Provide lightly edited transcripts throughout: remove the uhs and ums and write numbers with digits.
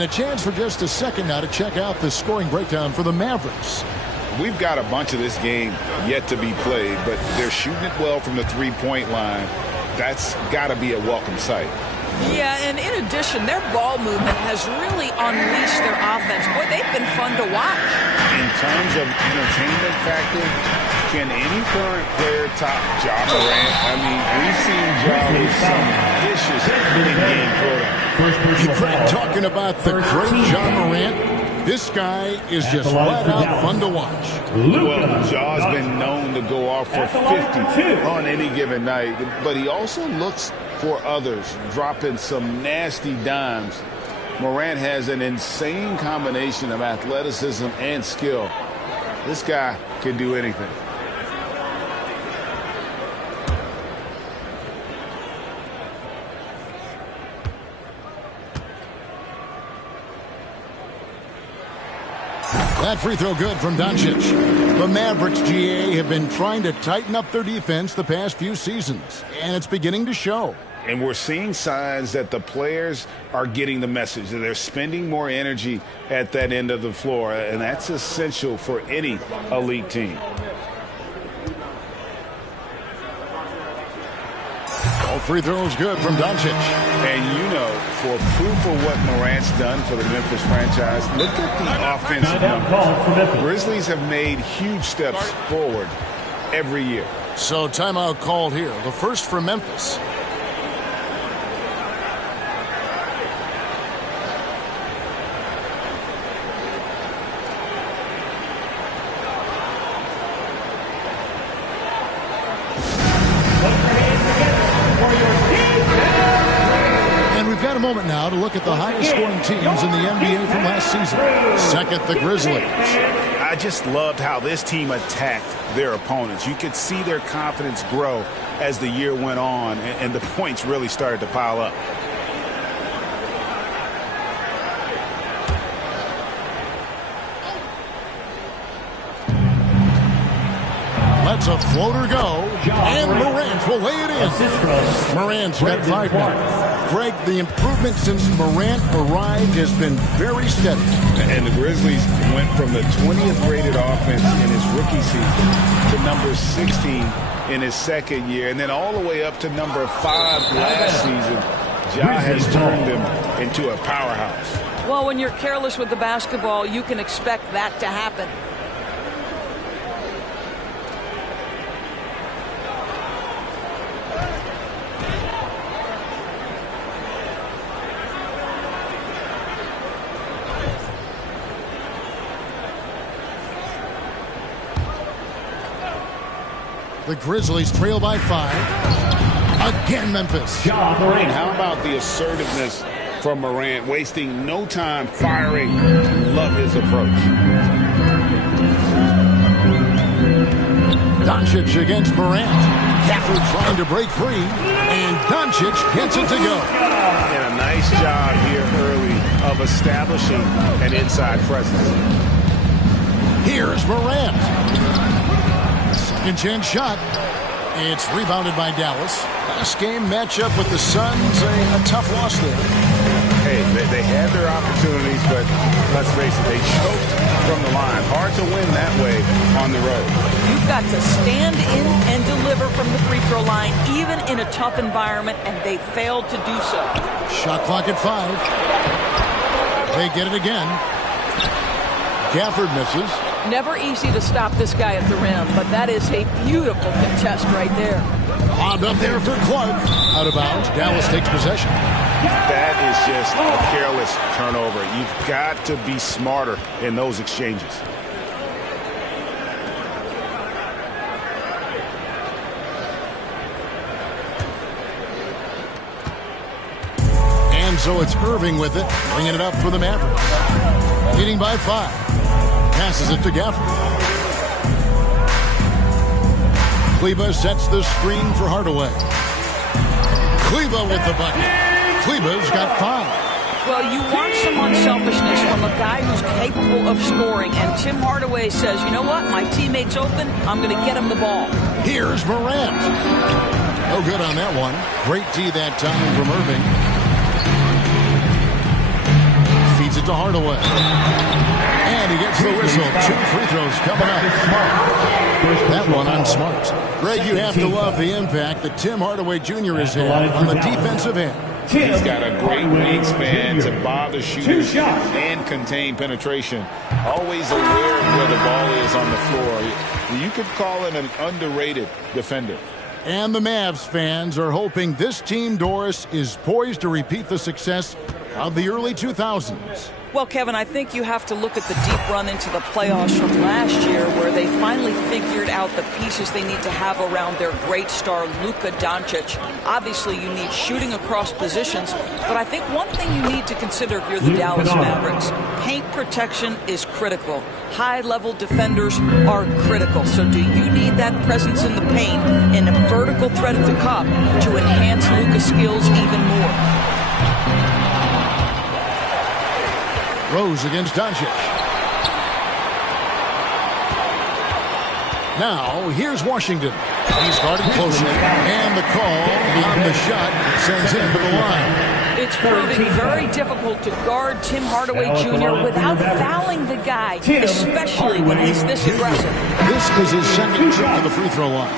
And a chance for just a second now to check out the scoring breakdown for the Mavericks. We've got a bunch of this game yet to be played, but they're shooting it well from the three-point line. That's got to be a welcome sight. Yeah, and in addition, their ball movement has really unleashed their offense. Boy, they've been fun to watch. In terms of entertainment factor, can any current player top Ja Morant? I mean, we've seen Ja with some vicious in-game throwdown. Talking about the great Ja Morant. This guy is just flat out fun to watch. Well, Ja's been known to go off for 50 on any given night, but he also looks for others, dropping some nasty dimes. Morant has an insane combination of athleticism and skill. This guy can do anything. That free throw good from Doncic. The Mavericks, GA, have been trying to tighten up their defense the past few seasons, and it's beginning to show. And we're seeing signs that the players are getting the message, that they're spending more energy at that end of the floor, and that's essential for any elite team. All free throws good from Doncic. And you know, for proof of what Morant's done for the Memphis franchise, look at the offensive numbers. Grizzlies have made huge steps forward every year. So timeout called here. The first for Memphis. Moment now to look at the highest scoring teams in the NBA from last season. Second, the Grizzlies. I just loved how this team attacked their opponents. You could see their confidence grow as the year went on, and the points really started to pile up. Lets a floater go, and Morant will lay it in. Morant's got 5 now. Greg, the improvement since Morant arrived has been very steady. And the Grizzlies went from the 20th rated offense in his rookie season to number 16 in his second year, and then all the way up to number 5 last season. Ja has turned him into a powerhouse. Well, when you're careless with the basketball, you can expect that to happen. The Grizzlies trail by 5. Again, Memphis. And how about the assertiveness from Morant, wasting no time firing? Love his approach. Doncic against Morant. Gafford trying to break free, and Doncic gets it to go. And a nice job here early of establishing an inside presence. Here's Morant. Second chance shot. It's rebounded by Dallas. Last game matchup with the Suns, a tough loss there. Hey, they had their opportunities, but let's face it, they choked from the line. Hard to win that way on the road. You've got to stand in and deliver from the free throw line, even in a tough environment, and they failed to do so. Shot clock at 5. They get it again. Gafford misses. Never easy to stop this guy at the rim, but that is a beautiful contest right there. Lobbed up there for Clark. Out of bounds. Dallas takes possession. That is just a careless turnover. You've got to be smarter in those exchanges. And so it's Irving with it, bringing it up for the Mavericks. Leading by 5. Passes it to Gafford. Kleba sets the screen for Hardaway. Kleba with the bucket. Kleba's got 5. Well, you want some unselfishness from a guy who's capable of scoring, and Tim Hardaway says, you know what, my teammate's open, I'm going to get him the ball. Here's Morant. No good on that one. Great D that time from Irving. Feeds to Hardaway. And he gets the whistle. 2 free throws coming up. That one on Smart. Greg, you have to love the impact that Tim Hardaway Jr. has had on the defensive end. He's got a great wingspan to bother shooters and contain penetration. Always aware of where the ball is on the floor. You could call him an underrated defender. And the Mavs fans are hoping this team, Doris, is poised to repeat the success of the early 2000s. Well, Kevin, I think you have to look at the deep run into the playoffs from last year where they finally figured out the pieces they need to have around their great star, Luka Doncic. Obviously, you need shooting across positions, but I think one thing you need to consider if you're the Dallas Mavericks, paint protection is critical. High-level defenders are critical. So do you need that presence in the paint and a vertical threat at the cup to enhance Luka's skills even more? Rose against Doncic. Now, here's Washington. He's guarded closely, and the call on the shot sends him to the line. It's proving very difficult to guard Tim Hardaway Jr. without fouling the guy, especially when he's this aggressive. This is his second trip to the free throw line.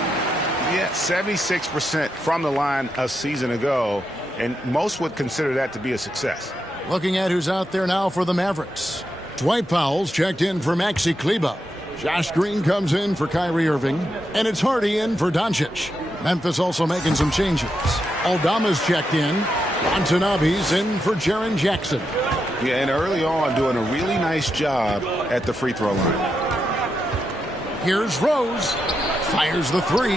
Yeah, 76% from the line a season ago, and most would consider that to be a success. Looking at who's out there now for the Mavericks. Dwight Powell's checked in for Maxi Kleber. Josh Green comes in for Kyrie Irving. And it's Hardy in for Doncic. Memphis also making some changes. Aldama's checked in. Watanabe's in for Jaren Jackson. Yeah, and early on doing a really nice job at the free throw line. Here's Rose. Fires the 3.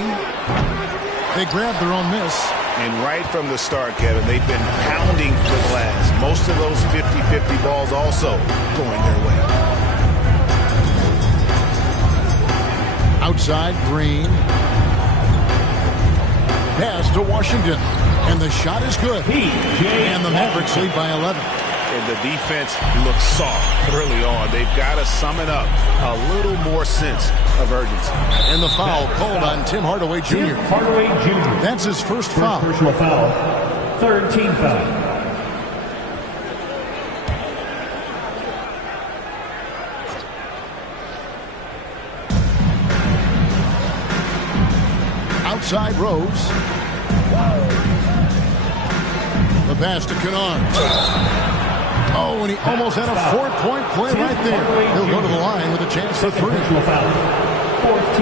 They grab their own miss. And right from the start, Kevin, they've been pounding the glass. Most of those 50-50 balls also going their way. Outside, Green. Pass to Washington. And the shot is good. And the Mavericks lead by 11. And the defense looks soft early on. They've got to sum it up a little more sense of urgency. And the foul called on Tim Hardaway Jr. That's his first foul. Personal foul. Third team foul. Outside Rose. The pass to Kennard. Oh, and he almost had a 4-point play right there. He'll go to the line with a chance for 3.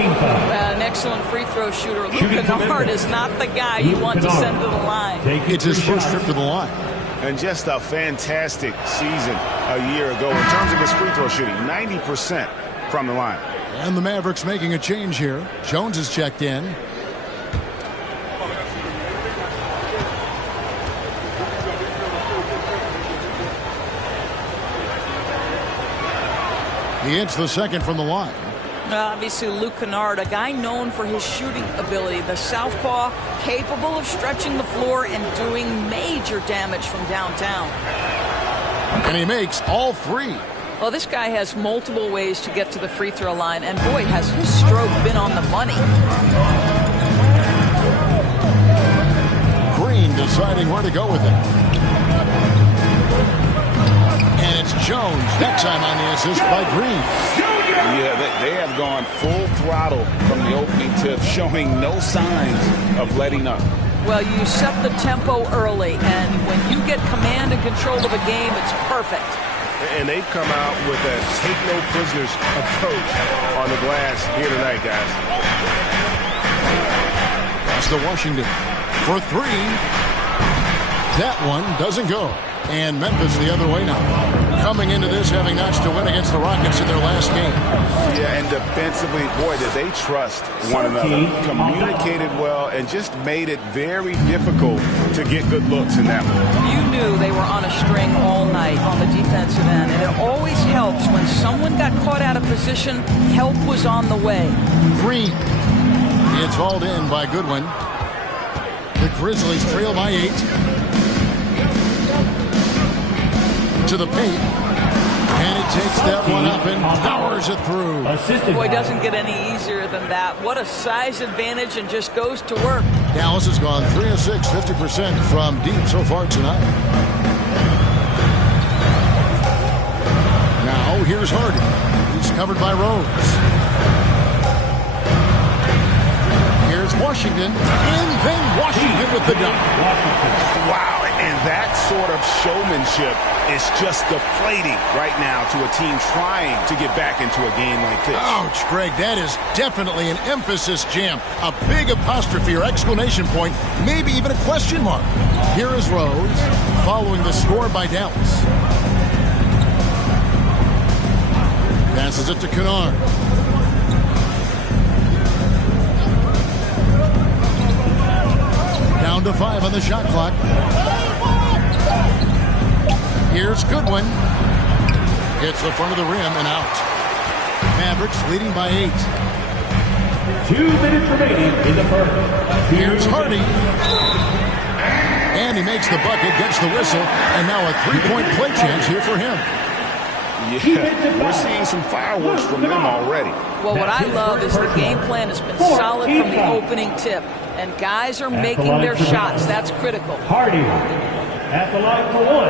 An excellent free throw shooter. Luka Kennard is not the guy you want to send to the line. It's his first trip to the line. And just a fantastic season a year ago in terms of his free throw shooting. 90% from the line. And the Mavericks making a change here. Jones is checked in. He hits the second from the line. Obviously, Luke Kennard, a guy known for his shooting ability. The southpaw, capable of stretching the floor and doing major damage from downtown. And he makes all 3. Well, this guy has multiple ways to get to the free throw line. And, boy, has his stroke been on the money. Green deciding where to go with it. And it's Jones that time on the assist by Green. Yeah, they have gone full throttle from the opening tip, showing no signs of letting up. Well, you set the tempo early, and when you get command and control of a game, it's perfect. And they've come out with a take-no-prisoners approach on the glass here tonight, guys. That's to Washington for 3. That one doesn't go. And Memphis the other way now. Coming into this having notched a win against the Rockets in their last game. Yeah, and defensively, boy, did they trust one another. Communicated well and just made it very difficult to get good looks in that one. You knew they were on a string all night on the defensive end. And it always helps when someone got caught out of position, help was on the way. Green. It's hauled in by Goodwin. The Grizzlies trail by 8. To the paint, and he takes that one up and powers it through. Boy, doesn't get any easier than that. What a size advantage, and just goes to work. Dallas has gone 3 of 6, 50% from deep so far tonight. Here's Hardy. He's covered by Rose. Here's Washington. And then Washington with the dunk. Wow, and that sort of showmanship is just deflating right now to a team trying to get back into a game like this. Ouch, Greg, that is definitely an emphasis jam. A big apostrophe or exclamation point, maybe even a question mark. Here is Rose, following the score by Dallas. Passes it to Kennard. Down to 5 on the shot clock. Here's Goodwin. Hits the front of the rim and out. Mavericks leading by 8. 2 minutes remaining in the first. Here's Hardy. And he makes the bucket, gets the whistle, and now a three-point play chance here for him. Yeah, we're seeing some fireworks from them already. Well, what I love is the game plan has been solid from the opening tip. And guys are making their shots. That's critical. Hardy at the line for 1.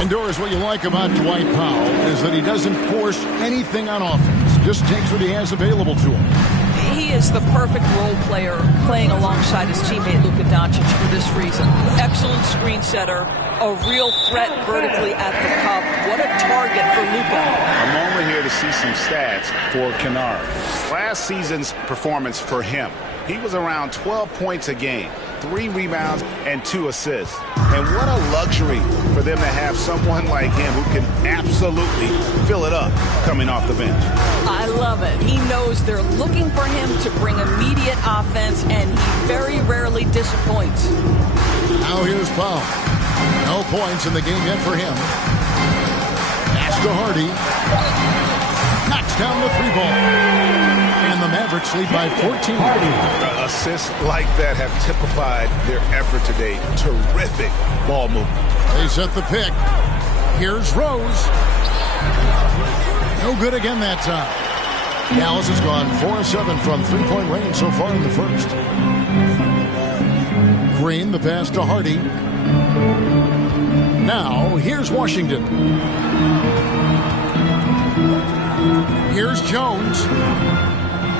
And Doris, what you like about Dwight Powell is that he doesn't force anything on offense. Just takes what he has available to him. He is the perfect role player playing alongside his teammate Luka Doncic for this reason. Excellent screen setter, a real threat vertically at the cup. What a target for Luka. A moment here to see some stats for Kennard. Last season's performance for him, he was around 12 points a game, 3 rebounds, and 2 assists. And what a luxury for them to have someone like him who can absolutely fill it up coming off the bench. I love it. He knows they're looking for him to bring immediate offense, and he very rarely disappoints. Now here's Powell. No points in the game yet for him. Pass to Hardy. Knocks down the 3-ball. And the Mavericks lead by 14. Assists like that have typified their effort today. Terrific ball movement. They set the pick. Here's Rose. No good again that time. Dallas has gone 4 of 7 from three-point range so far in the first. Green, the pass to Hardy. Now, here's Washington. Here's Jones.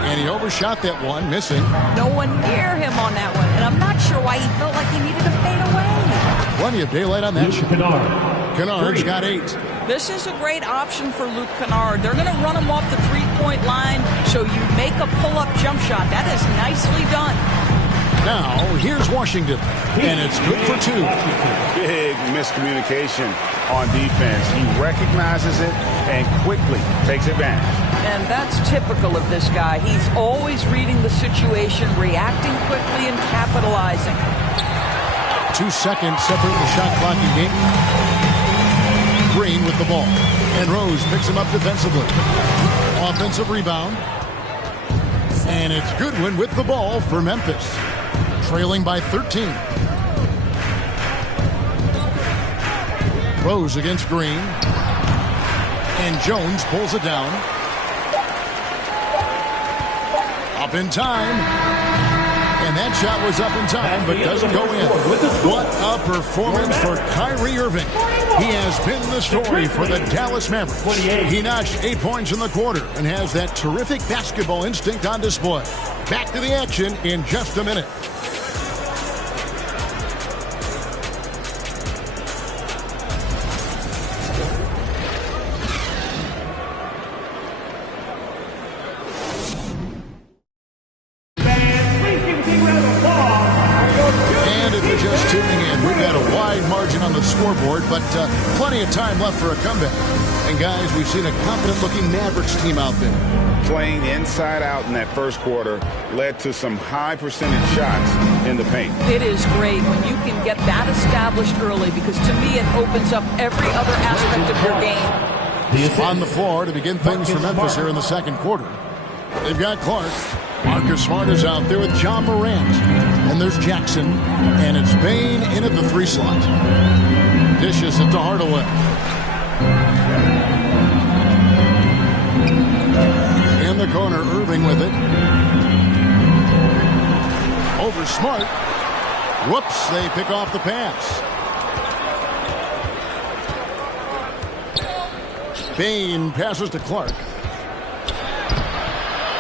And he overshot that one, missing. No one near him on that one, and I'm not sure why he felt like he needed to fade away. Plenty of daylight on that shot. Kennard's got 8. This is a great option for Luke Kennard. They're going to run him off the three-point line, so you make a pull-up jump shot. That is nicely done. Now, here's Washington, and it's good for 2. Big miscommunication on defense. He recognizes it and quickly takes advantage. And that's typical of this guy. He's always reading the situation, reacting quickly, and capitalizing. 2 seconds separate the shot clock in game. Green with the ball. And Rose picks him up defensively. Offensive rebound. And it's Goodwin with the ball for Memphis. Trailing by 13. Rose against Green. And Jones pulls it down. Up in time. And that shot was up in time, but doesn't go in. What a performance for Kyrie Irving. He has been the story for the Dallas Mavericks. He notched 8 points in the quarter and has that terrific basketball instinct on display. Back to the action in just a minute. Scoreboard, but plenty of time left for a comeback. And guys, we've seen a confident-looking Mavericks team out there. Playing inside out in that first quarter led to some high percentage shots in the paint. It is great when you can get that established early, because to me it opens up every other aspect of your game. On the floor to begin things for Memphis here in the second quarter. They've got Clark. Marcus Smart is out there with John Morant. And there's Jackson. And it's Bane in at the 3 slot. Dishes it to Hardaway. In the corner, Irving with it. over Smart. Whoops, they pick off the pass. Bain passes to Clark.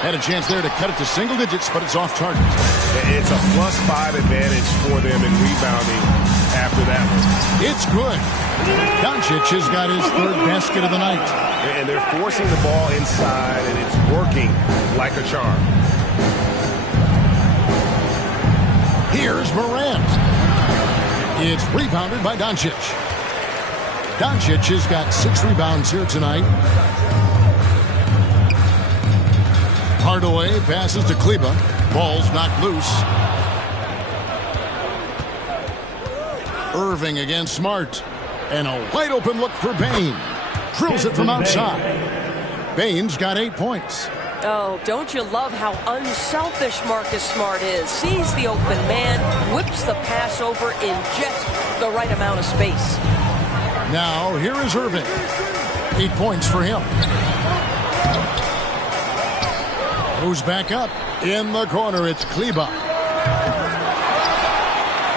Had a chance there to cut it to single digits, but it's off target. It's a +5 advantage for them in rebounding after that one. It's good. Doncic has got his third basket of the night. And they're forcing the ball inside, and it's working like a charm. Here's Morant. It's rebounded by Doncic. Doncic has got 6 rebounds here tonight. Hardaway passes to Kleba. Ball's knocked loose. Irving against Smart. And a wide open look for Bain. Drills it from outside. Bain's got 8 points. Oh, don't you love how unselfish Marcus Smart is? Sees the open man, whips the pass over in just the right amount of space. Now, here is Irving. 8 points for him. Moves back up. In the corner, it's Kleba.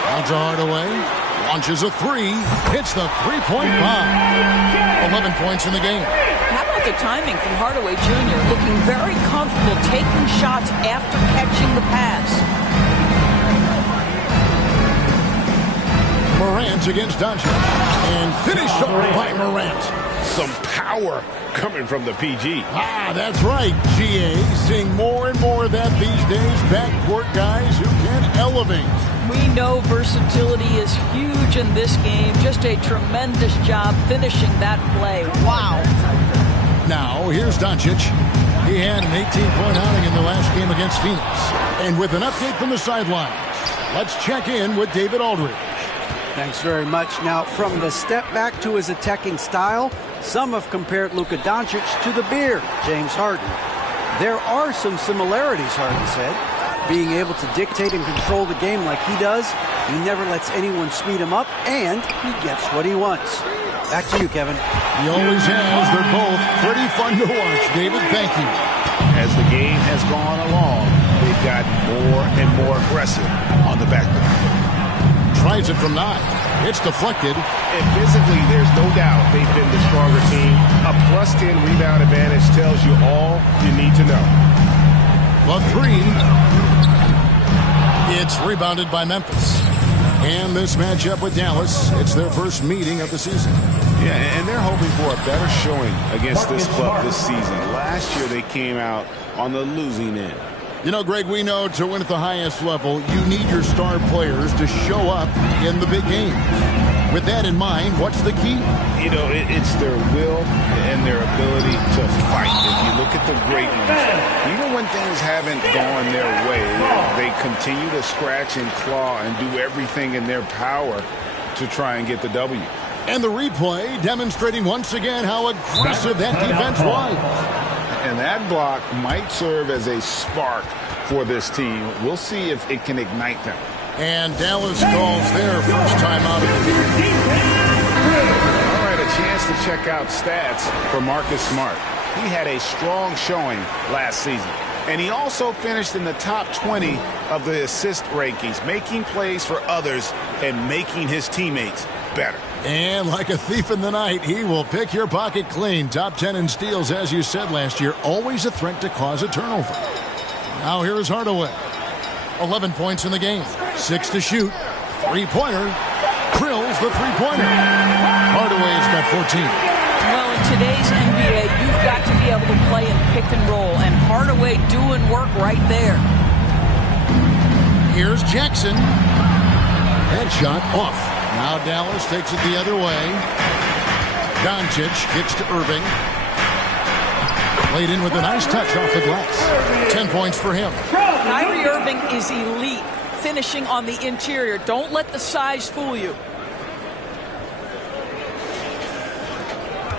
On to Hardaway. Launches a 3. Hits the three-point bomb. 11 points in the game. How about the timing from Hardaway Jr. Looking very comfortable taking shots after catching the pass. Morant against Doncic. And finished off by Morant. Some power coming from the PG. Ah, that's right, GA. Seeing more and more of that these days. Backcourt guys who can elevate. We know versatility is huge in this game. Just a tremendous job finishing that play. Wow. Now, here's Doncic. He had an 18-point outing in the last game against Phoenix. And with an update from the sidelines, let's check in with David Aldridge. Thanks very much. Now, from the step back to his attacking style, some have compared Luka Doncic to the Bear, James Harden. There are some similarities, Harden said. Being able to dictate and control the game like he does, he never lets anyone speed him up, and he gets what he wants. Back to you, Kevin. He always has. They're both pretty fun to watch. David, thank you. As the game has gone along, they've gotten more and more aggressive on the backboard. Tries it from 9. It's deflected. And physically, there's no doubt they've been the stronger team. A +10 rebound advantage tells you all you need to know. The 3. It's rebounded by Memphis. And this matchup with Dallas, it's their first meeting of the season. Yeah, and they're hoping for a better showing against this club this season. Last year, they came out on the losing end. You know, Greg, we know to win at the highest level, you need your star players to show up in the big game. With that in mind, what's the key? You know, it's their will and their ability to fight. If you look at the great ones, even when things haven't gone their way, they continue to scratch and claw and do everything in their power to try and get the W. And the replay demonstrating once again how aggressive that defense was. And that block might serve as a spark for this team. We'll see if it can ignite them. And Dallas calls their first timeout of the year. All right, a chance to check out stats for Marcus Smart. He had a strong showing last season. And he also finished in the top 20 of the assist rankings, making plays for others and making his teammates better. And like a thief in the night, he will pick your pocket clean. Top 10 in steals, as you said last year, always a threat to cause a turnover. Now here is Hardaway. 11 points in the game. 6 to shoot. Three-pointer. Drills the three-pointer. Hardaway's got 14. Well, in today's NBA, you've got to be able to play in pick and roll, and Hardaway doing work right there. Here's Jackson. Headshot off. Now Dallas takes it the other way. Doncic kicks to Irving. Played in with a nice touch off the glass. 10 points for him. Kyrie Irving is elite, finishing on the interior. Don't let the size fool you.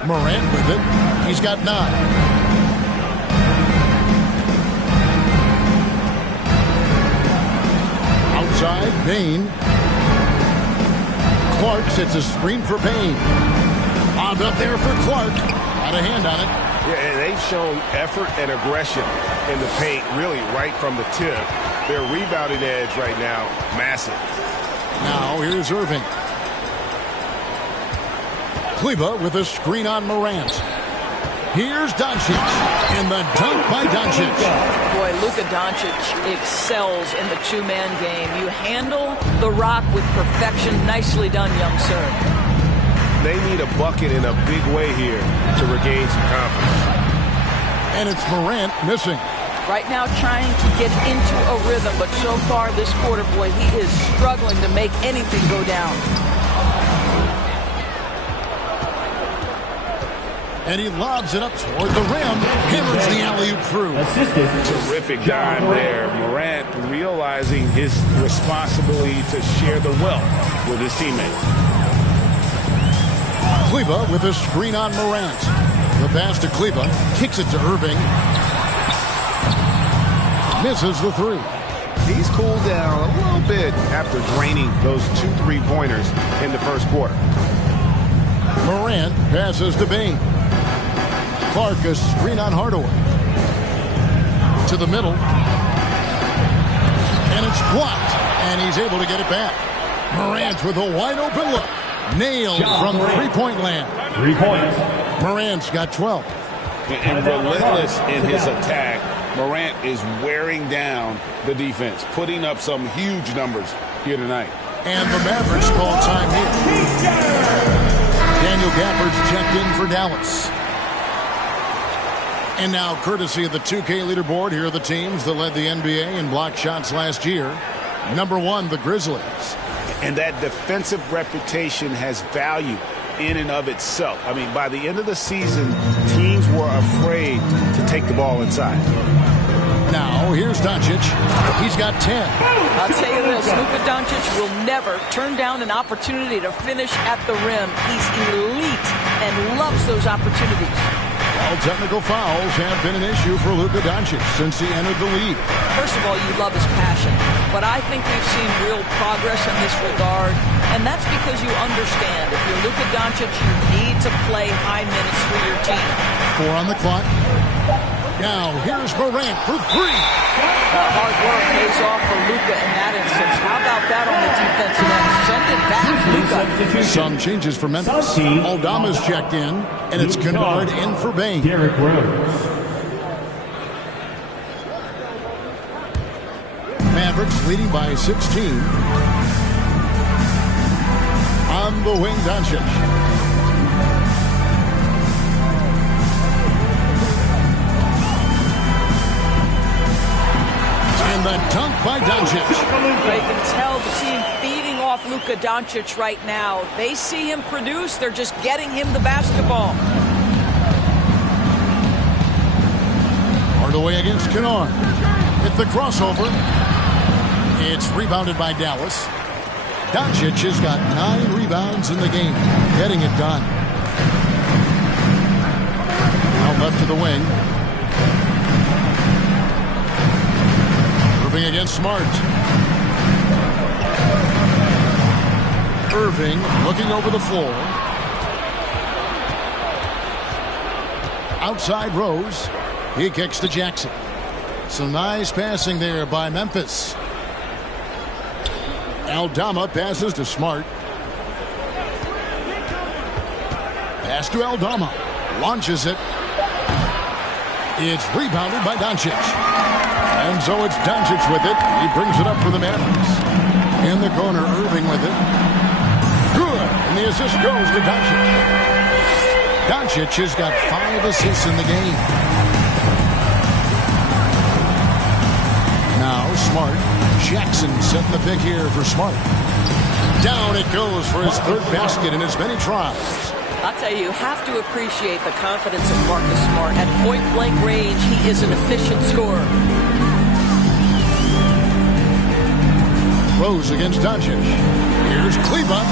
Morant with it. He's got 9. Outside, Bain. Clark sets a screen for Bain. Bombed up there for Clark. Got a hand on it. Yeah, and they've shown effort and aggression in the paint, really right from the tip. Their rebounding edge right now, massive. Now here's Irving. Kleba with a screen on Morant. Here's Doncic, and the dunk by Doncic. Boy, Luka Doncic excels in the two-man game. You handle the rock with perfection. Nicely done, young sir. They need a bucket in a big way here to regain some confidence. And it's Morant missing. Right now trying to get into a rhythm, but so far this quarter, boy, he is struggling to make anything go down. And he lobs it up toward the rim. Hammers the alley-oop through. Terrific dime there. Morant realizing his responsibility to share the wealth with his teammate. Kleba with a screen on Morant. The pass to Kleba. Kicks it to Irving. Misses the three. He's cooled down a little bit after draining those 2 3-pointers in the first quarter. Morant passes to Bain. Clark a screen on Hardaway. To the middle. And it's blocked. And he's able to get it back. Morant with a wide open look. Nailed from three-point land. 3 points. Morant's got 12. And relentless in his attack. Morant is wearing down the defense, putting up some huge numbers here tonight. And the Mavericks call time here. Daniel Gafford's checked in for Dallas. And now, courtesy of the 2K leaderboard, here are the teams that led the NBA in block shots last year. Number 1, the Grizzlies. And that defensive reputation has value in and of itself. I mean, by the end of the season, teams were afraid to take the ball inside. Now, here's Doncic. He's got 10. I'll tell you this, Luka Doncic will never turn down an opportunity to finish at the rim. He's elite and loves those opportunities. All technical fouls have been an issue for Luka Doncic since he entered the league. First of all, you love his passion, but I think we've seen real progress in this regard, and that's because you understand if you're Luka Doncic, you need to play high minutes for your team. 4 on the clock. Now, here's Morant for 3. Hard work pays off for Luka in that instance. How about that on the defensive end? Send it back, Luka. Some changes for Memphis. Aldama's checked in, and it's Kennard in for Bain. Derrick Rose. Mavericks leading by 16. On the wing, Doncic. And the dunk by Doncic. You can tell the team feeding off Luka Doncic right now. They see him produce. They're just getting him the basketball. Hardaway against Kennard. It's the crossover. It's rebounded by Dallas. Doncic has got 9 rebounds in the game. Getting it done. Now left to the wing. Irving against Smart. Irving looking over the floor. Outside Rose. He kicks to Jackson. Some nice passing there by Memphis. Aldama passes to Smart. Pass to Aldama. Launches it. It's rebounded by Doncic. And so it's Doncic with it. He brings it up for the Mavericks. In the corner, Irving with it. Good. And the assist goes to Doncic. Doncic has got 5 assists in the game. Now Smart. Jackson setting the pick here for Smart. Down it goes for his 3rd basket in as many tries. I'll tell you have to appreciate the confidence of Marcus Smart. At point-blank range, he is an efficient scorer. Rose against Doncic. Here's Kleba.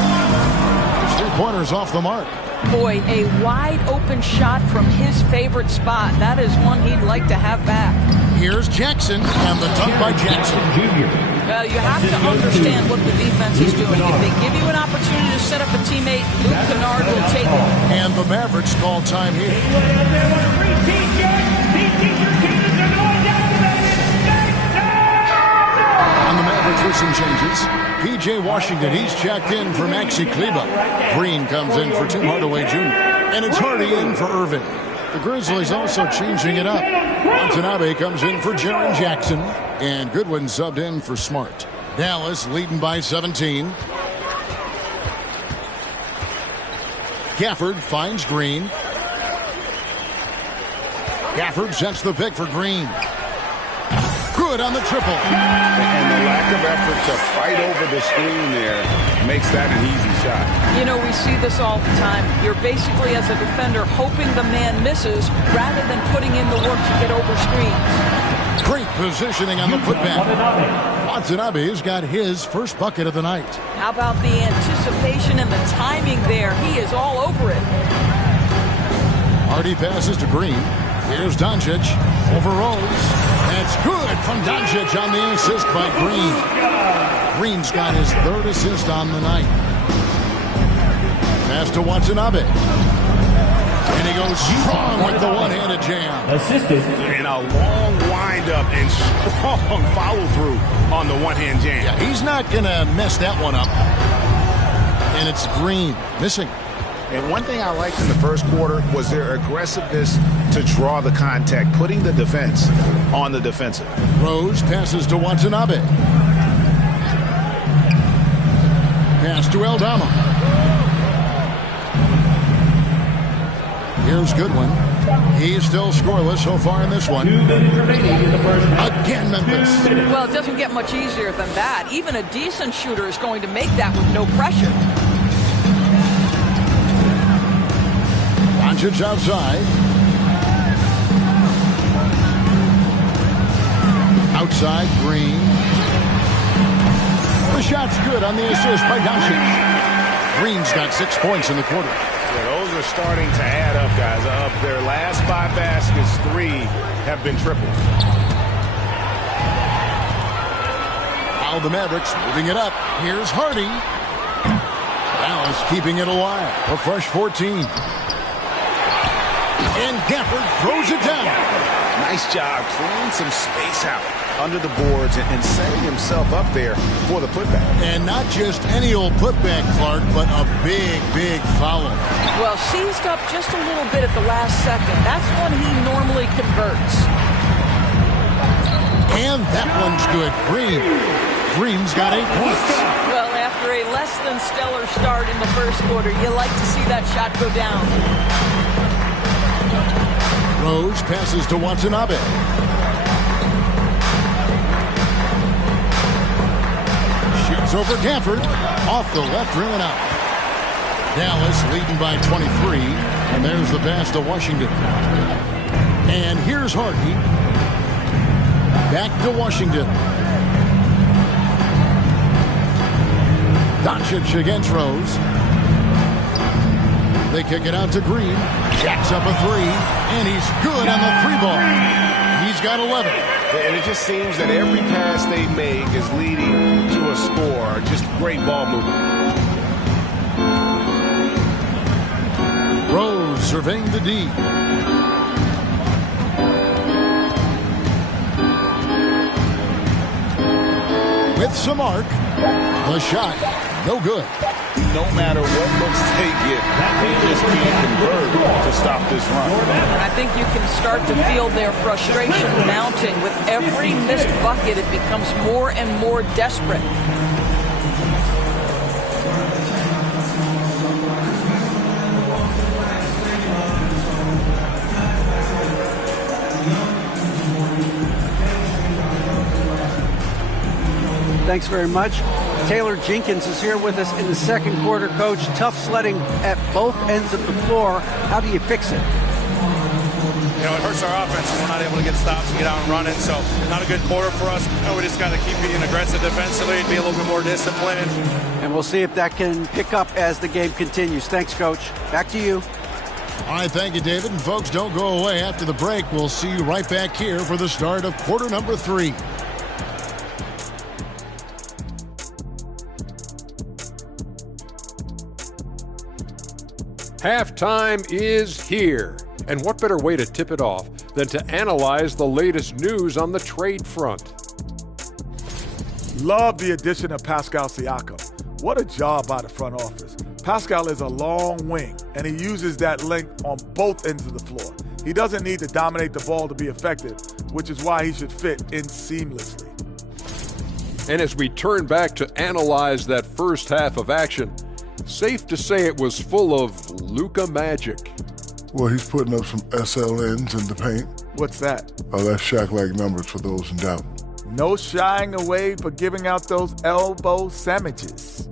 His 3-pointers off the mark. Boy, a wide-open shot from his favorite spot. That is one he'd like to have back. Here's Jackson, and the dunk by Jackson. Well, you have to understand what the defense is doing. If they give you an opportunity to set up a teammate, Luke Kennard will take it. And the Mavericks call time here. some changes. P.J. Washington, he's checked in for Maxi Kleba. Green comes in for Tim Hardaway Jr. And it's Hardy in for Irving. The Grizzlies also changing it up. Watanabe comes in for Jaren Jackson. And Goodwin subbed in for Smart. Dallas leading by 17. Gafford finds Green. Gafford sets the pick for Green. Good on the triple. And the lack of effort to fight over the screen there makes that an easy shot. You know, we see this all the time. You're basically, as a defender, hoping the man misses rather than putting in the work to get over screens. Great positioning on the putback. Watanabe's got his first bucket of the night. How about the anticipation and the timing there? He is all over it. Hardy passes to Green. Here's Doncic over Rose. That's good from Doncic on the assist by Green. Green's got his third assist on the night. Pass to Watanabe. And he goes strong with the one-handed jam. Assisted. And a long windup and strong follow-through on the one-hand jam. Yeah, he's not going to mess that one up. And it's Green missing. And one thing I liked in the first quarter was their aggressiveness to draw the contact, putting the defense on the defensive. Rose passes to Watanabe. Pass to Aldama. Here's Goodwin. He's still scoreless so far in this one. 2 minutes remaining in the first half. Again, Memphis. Well, it doesn't get much easier than that. Even a decent shooter is going to make that with no pressure. Doncic outside. Outside, Green. The shot's good on the assist by Doncic. Green's got 6 points in the quarter. Yeah, those are starting to add up, guys. Of their last 5 baskets, 3 have been triples. Now the Mavericks moving it up. Here's Hardy. Dallas keeping it alive. A fresh 14. And Gafford throws it down. Nice job clearing some space out under the boards and setting himself up there for the putback. And not just any old putback, Clark, but a big, big foul. Well, seized up just a little bit at the last second. That's when he normally converts. And that one's good. Green's got 8 points. Well, after a less than stellar start in the first quarter, you like to see that shot go down. Rose passes to Watanabe. Shoots over Gafford. Off the left rim and out. Dallas leading by 23. And there's the pass to Washington. And here's Hardy. Back to Washington. Doncic against Rose. They kick it out to Green. Jacks up a 3, and he's good on the 3-ball. He's got 11. And it just seems that every pass they make is leading to a score. Just great ball movement. Rose surveying the D. With some arc. The shot, no good. No matter what looks they get, they just can't convert to stop this run. And I think you can start to feel their frustration mounting. With every missed bucket, it becomes more and more desperate. Thanks very much. Taylor Jenkins is here with us in the second quarter, Coach. Tough sledding at both ends of the floor. How do you fix it? You know, it hurts our offense when we're not able to get stops and get out and running. So not a good quarter for us. You know, we just got to keep being aggressive defensively and be a little bit more disciplined. And we'll see if that can pick up as the game continues. Thanks, Coach. Back to you. All right, thank you, David. And folks, don't go away. After the break, we'll see you right back here for the start of quarter number 3. Halftime is here. And what better way to tip it off than to analyze the latest news on the trade front? Love the addition of Pascal Siakam. What a job by the front office. Pascal is a long wing, and he uses that length on both ends of the floor. He doesn't need to dominate the ball to be effective, which is why he should fit in seamlessly. And as we turn back to analyze that first half of action, safe to say it was full of Luka magic. Well, he's putting up some SLNs in the paint. What's that? Oh, that's Shaq-like numbers for those in doubt. No shying away for giving out those elbow sandwiches.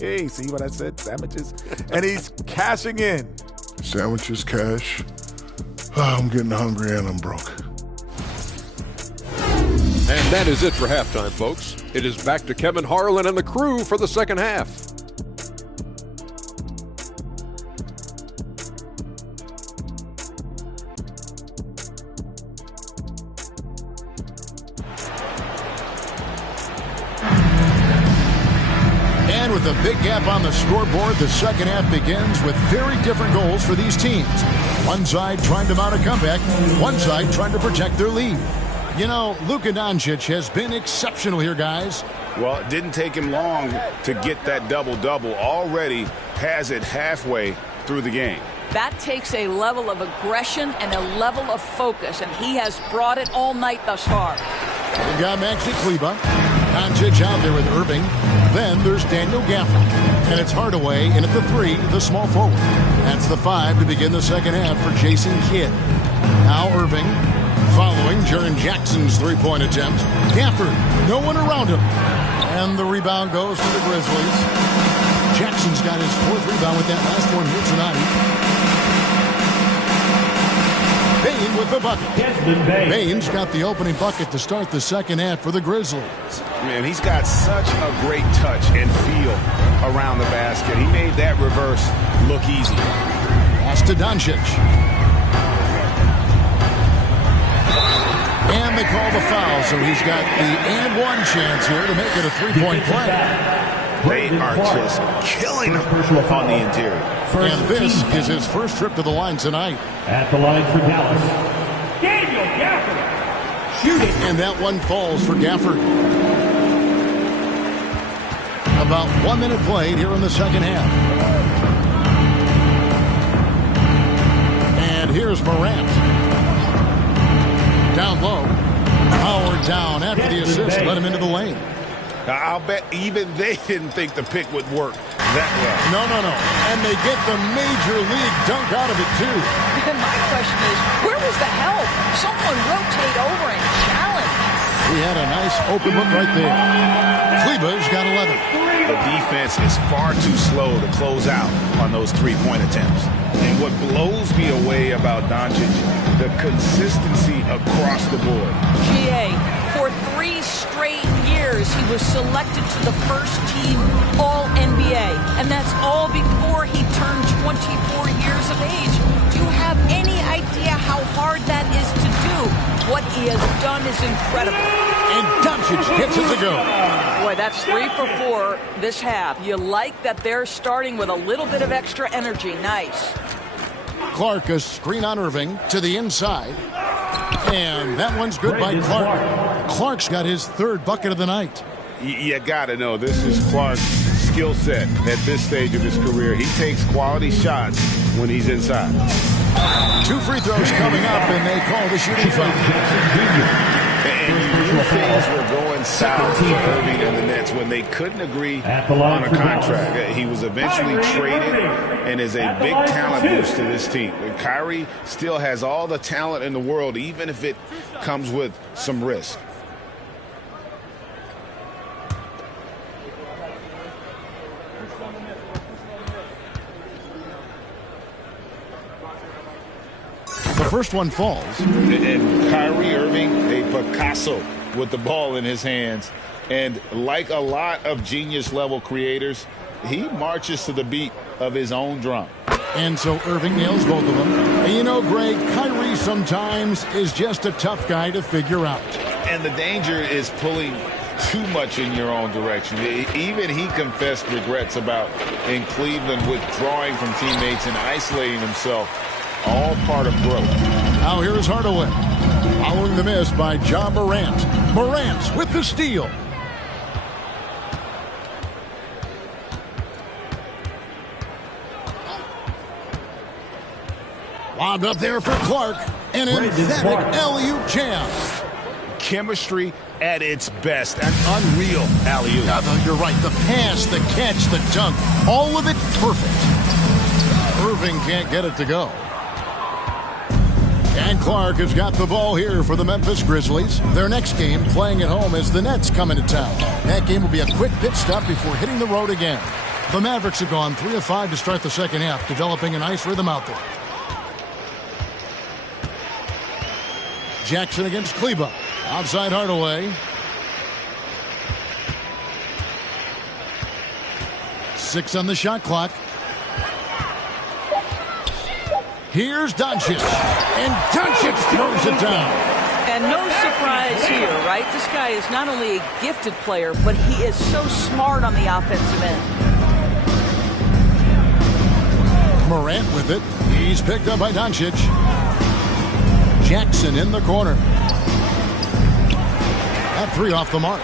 Hey, see what I said? Sandwiches. And he's cashing in. Sandwiches, cash. Oh, I'm getting hungry and I'm broke. And that is it for halftime, folks. It is back to Kevin Harlan and the crew for the second half. And with a big gap on the scoreboard, the second half begins with very different goals for these teams. One side trying to mount a comeback, one side trying to protect their lead. You know, Luka Doncic has been exceptional here, guys. Well, it didn't take him long to get that double-double. Already has it halfway through the game. That takes a level of aggression and a level of focus, and he has brought it all night thus far. We got Maxi Kleber. Doncic out there with Irving. Then there's Daniel Gafford. And it's Hardaway in at the 3, the small forward. That's the 5 to begin the second half for Jason Kidd. Now Irving following Jaren Jackson's three-point attempt. Gafford, no one around him. And the rebound goes to the Grizzlies. Jackson's got his 4th rebound with that last one here tonight. Bain with the bucket. Bain's got the opening bucket to start the second half for the Grizzlies. Man, he's got such a great touch and feel around the basket. He made that reverse look easy. Pass to Doncic. And they call the foul, so he's got the and one chance here to make it a three-point play. They are just killing him on the interior. And this is his first trip to the line tonight. At the line for Dallas, Daniel Gafford. Shooting. And that one falls for Gafford. About 1 minute played here in the second half. And here's Morant. Down low. Howard down after the assist. Let him into the lane. I'll bet even they didn't think the pick would work that well. No. And they get the major league dunk out of it, too. My question is, where was the help? Someone rotate over and challenge. We had a nice open look right there. Kleber's got 11. The defense is far too slow to close out on those three-point attempts. And what blows me away about Doncic, the consistency across the board. GA, for 3 straight years, he was selected to the first team All-NBA. And that's all before he turned 24 years of age. Do you have any idea how hard that is to do? What he has done is incredible. And Doncic gets it to go. Boy, that's 3 for 4 this half. You like that they're starting with a little bit of extra energy. Nice. Clark, a screen on Irving to the inside. And that one's good by Clark. Clark's got his 3rd bucket of the night. You got to know, this is Clark's skill set at this stage of his career. He takes quality shots when he's inside. 2 free throws coming up, and they call the shooting foul. And you knew things were going south for Irving and the Nets when they couldn't agree on a contract. He was eventually traded and is a big talent boost to this team. Kyrie still has all the talent in the world, even if it comes with some risk. The first one falls. And Kyrie Irving, a Picasso with the ball in his hands. And like a lot of genius-level creators, he marches to the beat of his own drum. And so Irving nails both of them. And you know, Greg, Kyrie sometimes is just a tough guy to figure out. And the danger is pulling too much in your own direction. Even he confessed regrets about in Cleveland withdrawing from teammates and isolating himself. All part of growth. Now here is Hardaway. Following the miss by John Morant. Morant with the steal. Lobbed up there for Clark. An emphatic alley-oop jam. Chemistry at its best. An unreal alley-oop. You're right. The pass, the catch, the dunk, all of it perfect. Irving can't get it to go. And Clark has got the ball here for the Memphis Grizzlies. Their next game, playing at home, as the Nets come into town. That game will be a quick pit stop before hitting the road again. The Mavericks have gone 3 of 5 to start the second half, developing a nice rhythm out there. Jackson against Kleba. Outside Hardaway. 6 on the shot clock. Here's Doncic. And Doncic throws it down. And no surprise here, right? This guy is not only a gifted player, but he is so smart on the offensive end. Morant with it. He's picked up by Doncic. Jackson in the corner. That 3 off the mark.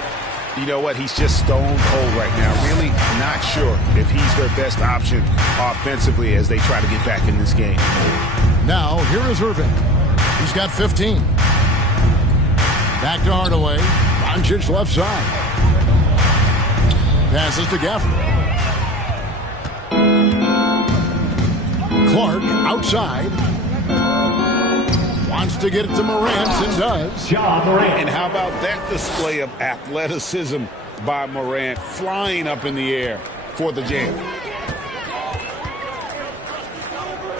You know what? He's just stone cold right now. Really not sure if he's their best option offensively as they try to get back in this game. Now, here is Irving. He's got 15. Back to Hardaway. Doncic left side. Passes to Gafford. Clark outside. Wants to get it to Morant and does. And how about that display of athleticism by Morant, flying up in the air for the jam.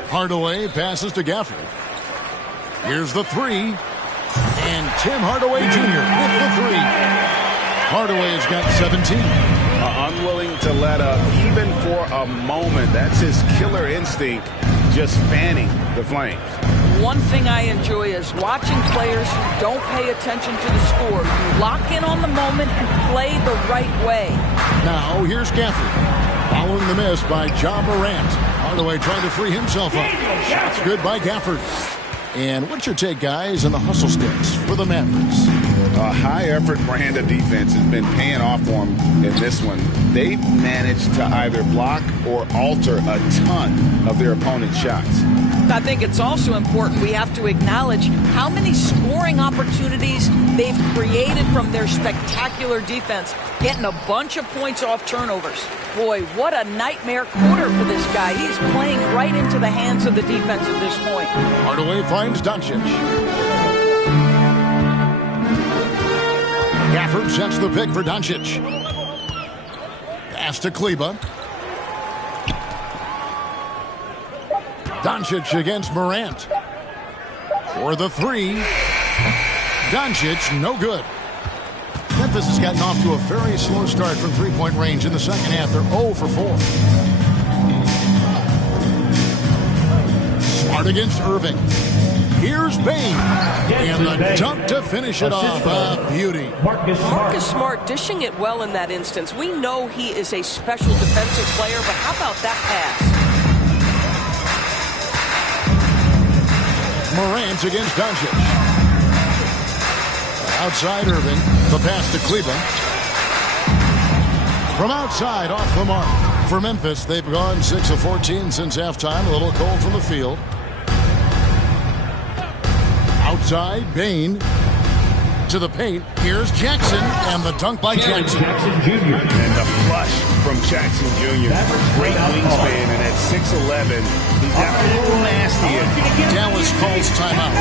Hardaway passes to Gafford. Here's the 3. And Tim Hardaway Jr. with the 3. Hardaway has got 17. Unwilling to let up even for a moment. That's his killer instinct, just fanning the flames. One thing I enjoy is watching players who don't pay attention to the score. You lock in on the moment and play the right way. Now, here's Gafford. Following the miss by Ja Morant. Hardaway trying to free himself up. Shots good by Gafford. And what's your take, guys, on the hustle sticks for the Mavericks? A high-effort brand of defense has been paying off for them in this one. They've managed to either block or alter a ton of their opponent's shots. I think it's also important we have to acknowledge how many scoring opportunities they've created from their spectacular defense, getting a bunch of points off turnovers. Boy, what a nightmare quarter for this guy. He's playing right into the hands of the defense at this point. Hardaway finds Doncic. Gafford sets the pick for Doncic. Pass to Kleba. Doncic against Morant. For the 3. Doncic, no good. Memphis has gotten off to a very slow start from three-point range in the second half. They're 0 for 4. Smart against Irving. Here's Bane. And the dunk to finish it off. Beauty. Marcus Smart dishing it well in that instance. We know he is a special defensive player, but how about that pass? Morant against Doncic. Outside Irving. The pass to Kleba. From outside, off the mark. For Memphis, they've gone 6 of 14 since halftime. A little cold from the field. Outside, Bane to the paint. Here's Jackson, and the dunk by Jackson. And the flush from Jackson Jr. Great wingspan, and at 6'11", he's got a little nasty in. Dallas calls timeout.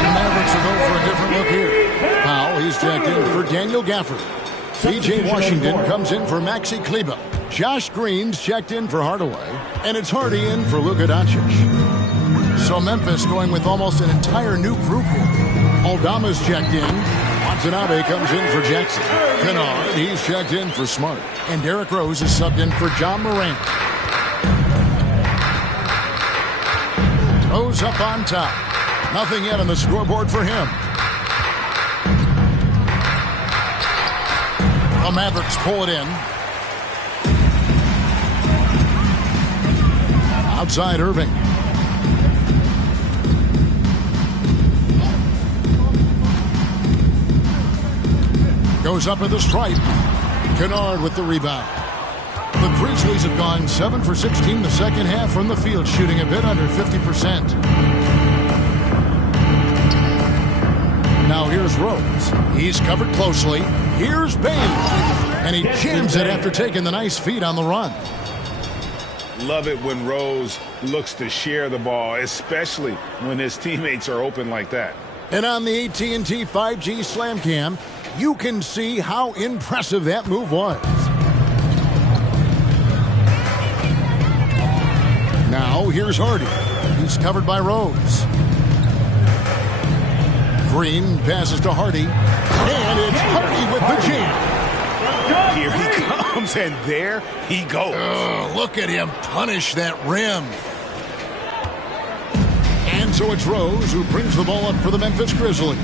The Mavericks will go for a different look here. Powell, he's checked in for Daniel Gafford. P.J. Washington comes in for Maxi Kleba. Josh Green's checked in for Hardaway. And it's Hardy in for Luka Doncic. So Memphis going with almost an entire new group here. Aldama's checked in. Watanabe comes in for Jackson. Kennard, he's checked in for Smart. And Derrick Rose is subbed in for John Morant. Rose up on top. Nothing yet on the scoreboard for him. The Mavericks pull it in. Outside Irving. Goes up at the stripe. Kennard with the rebound. The Grizzlies have gone 7 for 16 the second half from the field, shooting a bit under 50%. Now here's Rose. He's covered closely. Here's Bain. And he jams it after taking the nice feed on the run. Love it when Rose looks to share the ball, especially when his teammates are open like that. And on the AT&T 5G Slam Cam, you can see how impressive that move was. Now here's Hardy. He's covered by Rose. Green passes to Hardy. And it's Hardy with the jam. Here he comes, and there he goes. Look at him punish that rim. And so it's Rose who brings the ball up for the Memphis Grizzlies.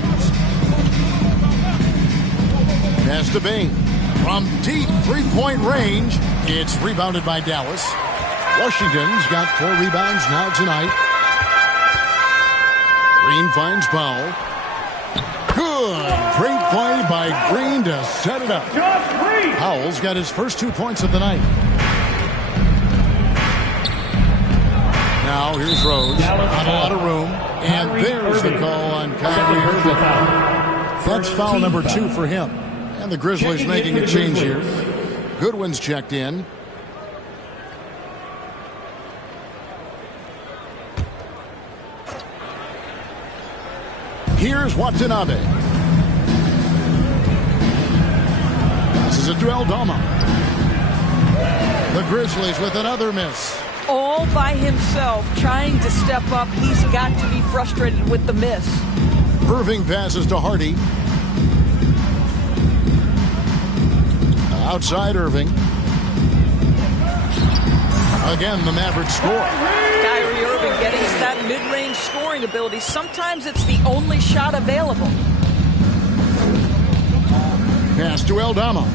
Pass to Bain. From deep three-point range, it's rebounded by Dallas. Washington's got 4 rebounds now tonight. Green finds Powell. Good. Great play by Green to set it up. Powell's got his first 2 points of the night. Now here's Rose. Not a lot of room. And there's the call on Kyrie Irving. That's foul number 2 for him. And the Grizzlies making a change here. Goodwin's checked in. Here's Watanabe. This is a duel Dama. The Grizzlies with another miss. All by himself, trying to step up. He's got to be frustrated with the miss. Irving passes to Hardy. Outside Irving. Again, the Mavericks score. Kyrie Irving getting us that mid-range scoring ability. Sometimes it's the only shot available. Pass to Eldama.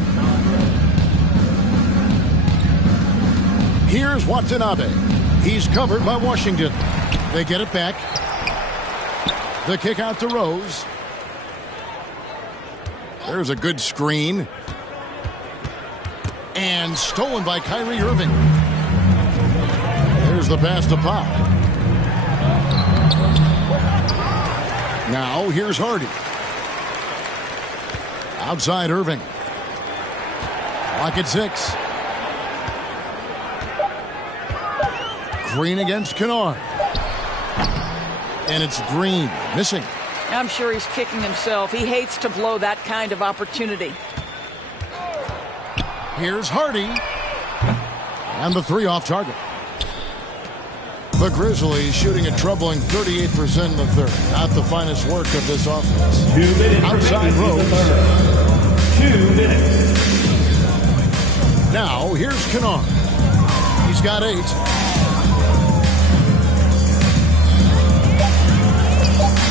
Here's Watanabe. He's covered by Washington. They get it back. The kick out to Rose. There's a good screen. And stolen by Kyrie Irving. There's the pass to Pop. Now here's Hardy. Outside Irving. Clock at 6. Green against Kennard. And it's Green missing. I'm sure he's kicking himself. He hates to blow that kind of opportunity. Here's Hardy. And the 3 off target. The Grizzlies shooting a troubling 38% in the third. Not the finest work of this offense. 2 minutes outside Rose. 2 minutes. Now here's Kennard. He's got 8.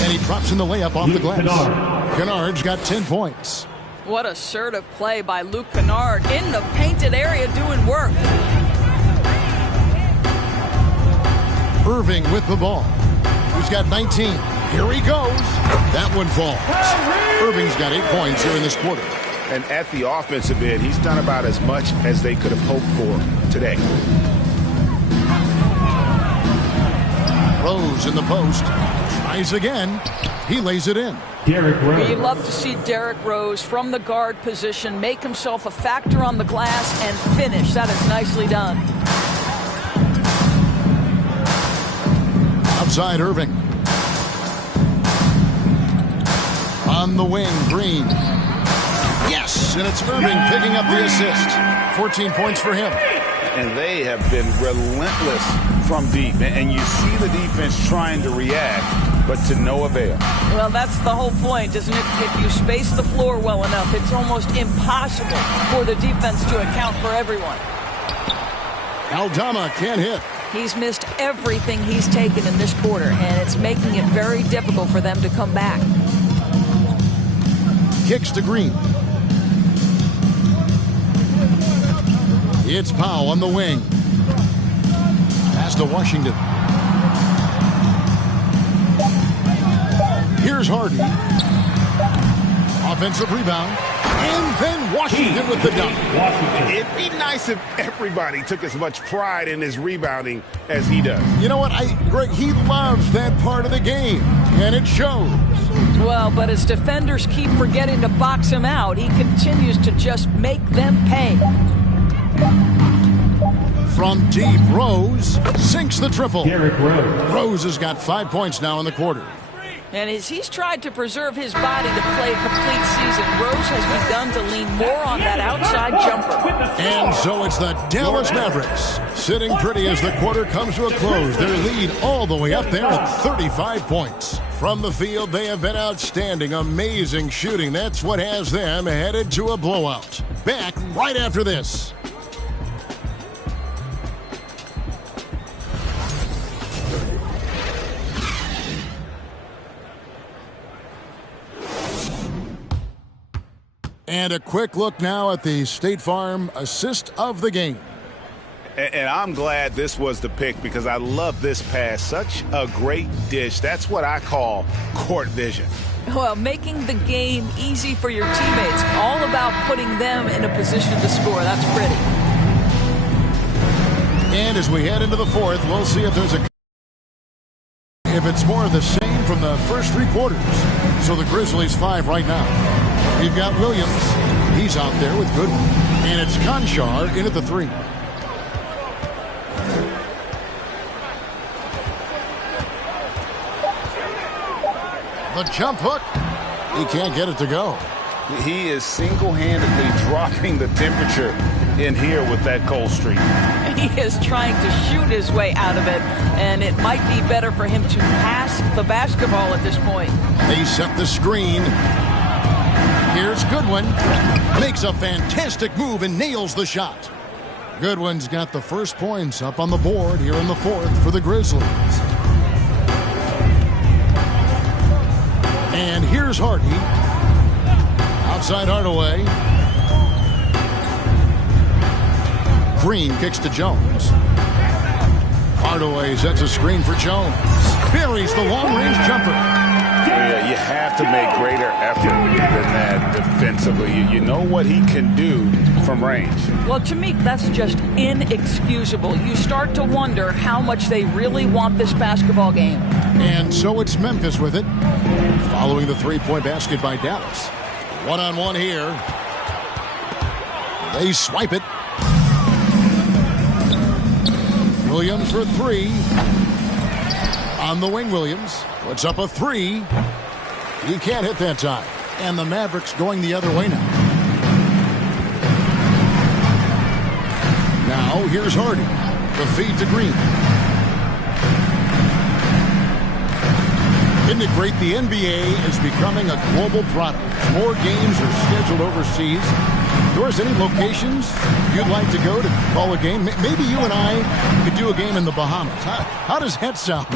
And he drops in the layup off the glass. Kennard's got 10 points. What assertive play by Luke Kennard in the painted area doing work. Irving with the ball. He's got 19. Here he goes. That one falls. Irving's got 8 points here in this quarter. And at the offensive end, he's done about as much as they could have hoped for today. Rose in the post. Tries again. He lays it in. Derrick Rose. We love to see Derrick Rose from the guard position make himself a factor on the glass and finish. That is nicely done. Outside Irving. On the wing, Green. Yes, and it's Irving picking up the assist. 14 points for him. And they have been relentless from deep. And you see the defense trying to react, but to no avail. Well, that's the whole point, isn't it? If you space the floor well enough, it's almost impossible for the defense to account for everyone. Aldama can't hit. He's missed everything he's taken in this quarter, and it's making it very difficult for them to come back. Kicks to Green. It's Powell on the wing. Pass to Washington. Here's Hardy. Offensive rebound. And then Washington with the dunk. It'd be nice if everybody took as much pride in his rebounding as he does. You know what, Greg, he loves that part of the game, and it shows. Well, but as defenders keep forgetting to box him out, he continues to just make them pay. From deep, Rose sinks the triple. Derrick Rose. Rose has got 5 points now in the quarter. And as he's tried to preserve his body to play a complete season, Rose has begun to lean more on that outside jumper. And so it's the Dallas Mavericks sitting pretty as the quarter comes to a close. Their lead all the way up there at 35 points. From the field, they have been outstanding. Amazing shooting. That's what has them headed to a blowout. Back right after this. And a quick look now at the State Farm assist of the game. And I'm glad this was the pick because I love this pass. Such a great dish. That's what I call court vision. Well, making the game easy for your teammates. All about putting them in a position to score. That's pretty. And as we head into the fourth, we'll see if it's more of the same from the first 3 quarters. So the Grizzlies 5 right now. We've got Williams. He's out there with Goodwin. And it's Conchar in at the 3. The jump hook. He can't get it to go. He is single-handedly dropping the temperature in here with that cold streak. He is trying to shoot his way out of it, and it might be better for him to pass the basketball at this point. They set the screen. Here's Goodwin. Makes a fantastic move and nails the shot. Goodwin's got the first points up on the board here in the fourth for the Grizzlies. And here's Hardy. Outside Hardaway. Green kicks to Jones. Hardaway sets a screen for Jones. Buries the long-range jumper. Yeah, you have to make greater effort than that defensively. You know what he can do from range. Well, to me, that's just inexcusable. You start to wonder how much they really want this basketball game. And so it's Memphis with it, following the three-point basket by Dallas. One-on-one here. They swipe it. Williams for 3. On the wing, Williams puts up a 3. He can't hit that time. And the Mavericks going the other way now. Now here's Hardy. The feed to Green. Isn't it great? The NBA is becoming a global product. More games are scheduled overseas. Doris, any locations you'd like to go to call a game? Maybe you and I could do a game in the Bahamas. How does that sound?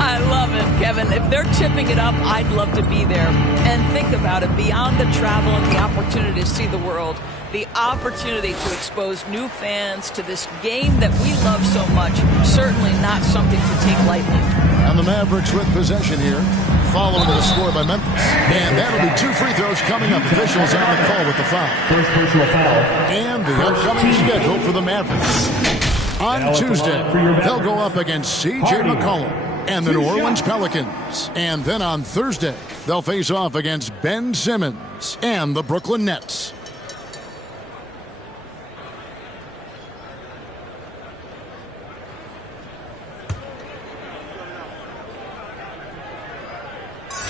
I love it, Kevin. If they're tipping it up, I'd love to be there. And think about it. Beyond the travel and the opportunity to see the world, the opportunity to expose new fans to this game that we love so much, certainly not something to take lightly. And the Mavericks with possession here, following the score by Memphis. And that'll be 2 free throws coming up. Officials on the call with the foul. First personal foul. And the upcoming schedule for the Mavericks. On Tuesday, they'll go up against C.J. McCollum and the New Orleans Pelicans. And then on Thursday, they'll face off against Ben Simmons and the Brooklyn Nets.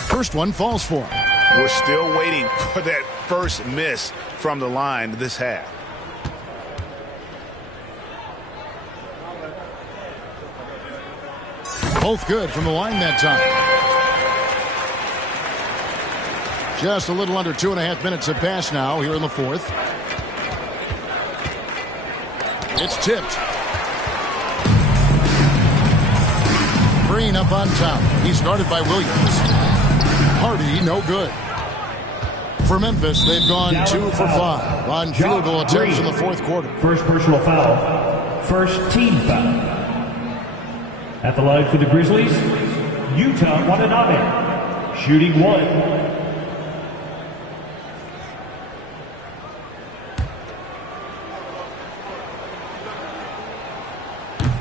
First one falls for him. We're still waiting for that first miss from the line this half. Both good from the line that time. Just a little under 2.5 minutes have passed now here in the fourth. It's tipped. Green up on top. He's guarded by Williams. Hardy, no good. For Memphis, they've gone 2 for 5 on field goal attempts in the fourth quarter. First personal foul. First team foul. At the line for the Grizzlies, Yuta Watanabe. Shooting 1.